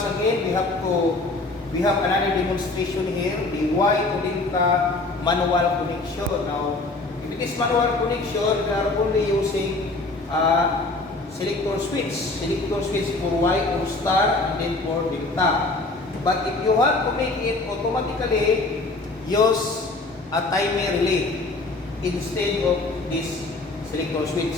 once again, we have another demonstration here, the Y to delta manual connection. Now, if it is manual connection, we are only using selector switch for Y or star and then for delta. But if you want to make it automatically, use a timer relay instead of this selector switch.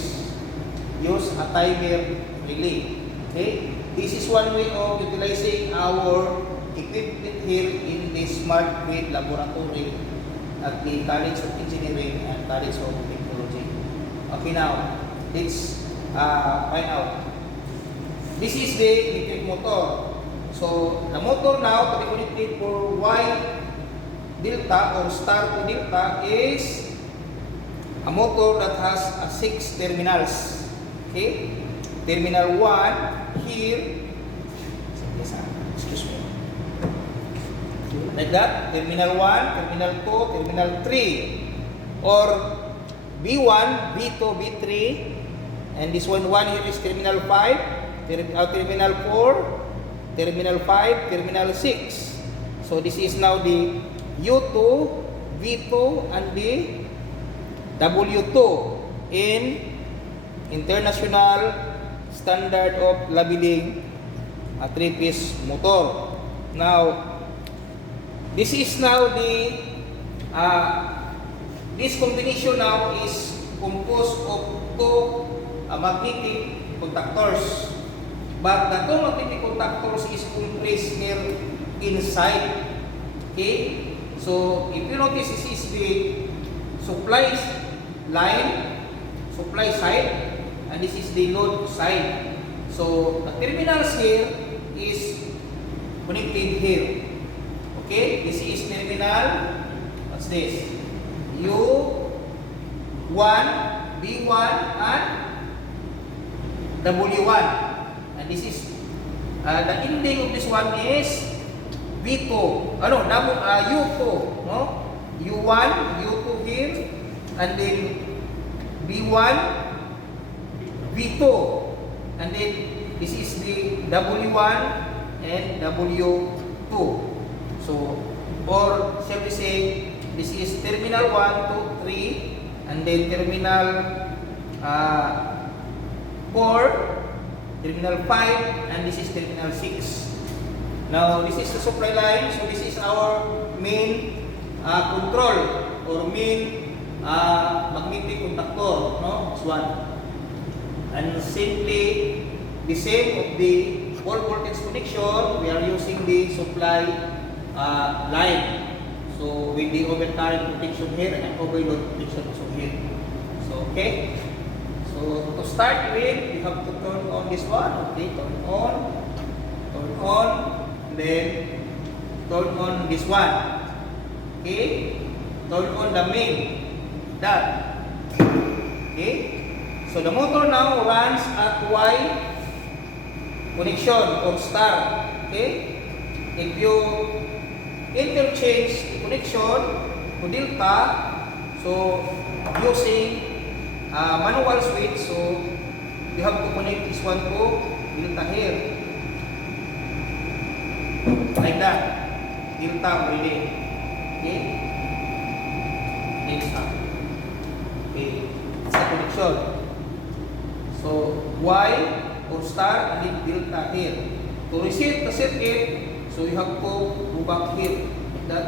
Use a timer relay. Okay? This is one way of utilizing our equipment here in the Smart Grid Laboratory at the College of Engineering and College of Technology. Okay, now let's find out. This is the electric motor. So the motor now to be connected for Y delta or star to delta is a motor that has 6 terminals. Okay, terminal 1 here. Excuse me. Like that, terminal 1, terminal 2, terminal 3, or B1, B2, B3, and this one here is terminal 5, terminal 4, terminal 5, terminal 6. So this is now the U2, V2, and the W2 in International Standard of Labeling a 3-piece motor. Now, this is now the this combination now is composed of 2 magnetic contactors. But the 2 magnetic contactors is compressed here inside. Okay? So, if you notice, this is the supply line, supply side, and this is the load side. So, the terminals here is connected here. Okay? This is terminal, what's this? U1, B1, and W1. And this is, the ending of this one is V2, U2, no? U1, U2 here, and then B1, V2, and then this is the W1 and W2. So, or shall we say, this is terminal 1, 2, 3, and then terminal 4, terminal 5, and this is terminal 6. Now, this is the supply line, so this is our main control or main magnetic contactor, no? This one. And simply the same of the pole voltage connection, we are using the supply line. So, with the overcurrent protection here and overload protection also here. So, okay. So, to start with, you have to turn on this one. Okay, turn on, and then turn on this one. Okay, turn on the main. That. Okay. So, the motor now runs at Y connection or star. Okay. If you interchange the connection to delta, so using manual switch, so you have to connect this one to delta here. Like that. Delta relay. Okay. Next up. Okay. It's the connection. So Y or star and then delta here. To reset the circuit, so you have to go back here. Like that.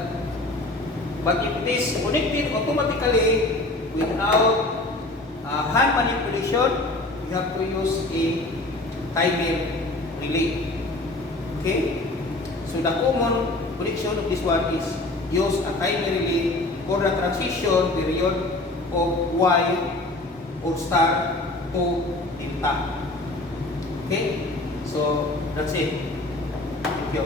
But if it is connected automatically without hand manipulation, you have to use a timer relay. Okay? So the common connection of this one is use a timer relay for the transition period of Y or star to delta. Okay? So that's it. Thank you.